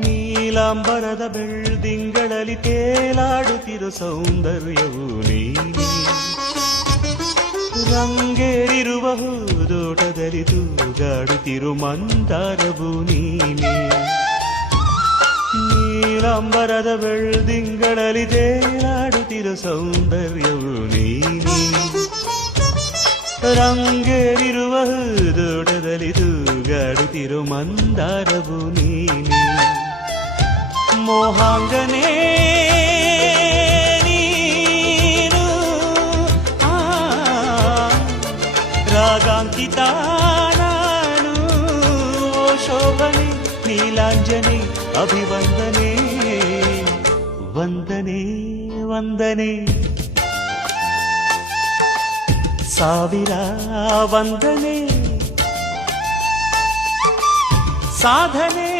ನೀಲಾಂಬರದ ಬೆಳ್ದಿಂಗಳಲ್ಲಿ ತೇಲಾಡುತ್ತಿರೋ ಸೌಂದರ್ಯವು ನೀನೇ. ರಂಗೇರಿರುವ ಹೂದೋಟದಲ್ಲಿ ತೂಗಾಡುತ್ತಿರೋ ಮಂದಾರವು ನೀನೇ. ನೀಲಾಂಬರದ ಬೆಳ್ದಿಂಗಳಲ್ಲಿ ತೇಲಾಡುತ್ತಿರೋ ಸೌಂದರ್ಯವು ನೀನೇ. ರಂಗೇರಿರುವ ಹೂದೋಟದಲ್ಲಿ ತೂಗಾಡುತ್ತಿರೋ ಮಂದಾರವು ನೀನೇ. ಮೋಹಾಂಗನೇ ನೀನು, ರಾಗಾಂಕಿತ ನಾನು. ಓ ಶೋಭನೆ ನೀಲಾಂಜನೆ ಅಭಿವಂದನೆ ವಂದನೆ ವಂದನೆ. ಸಾವಿರ ವಂದನೆ ಸಾಧನೆ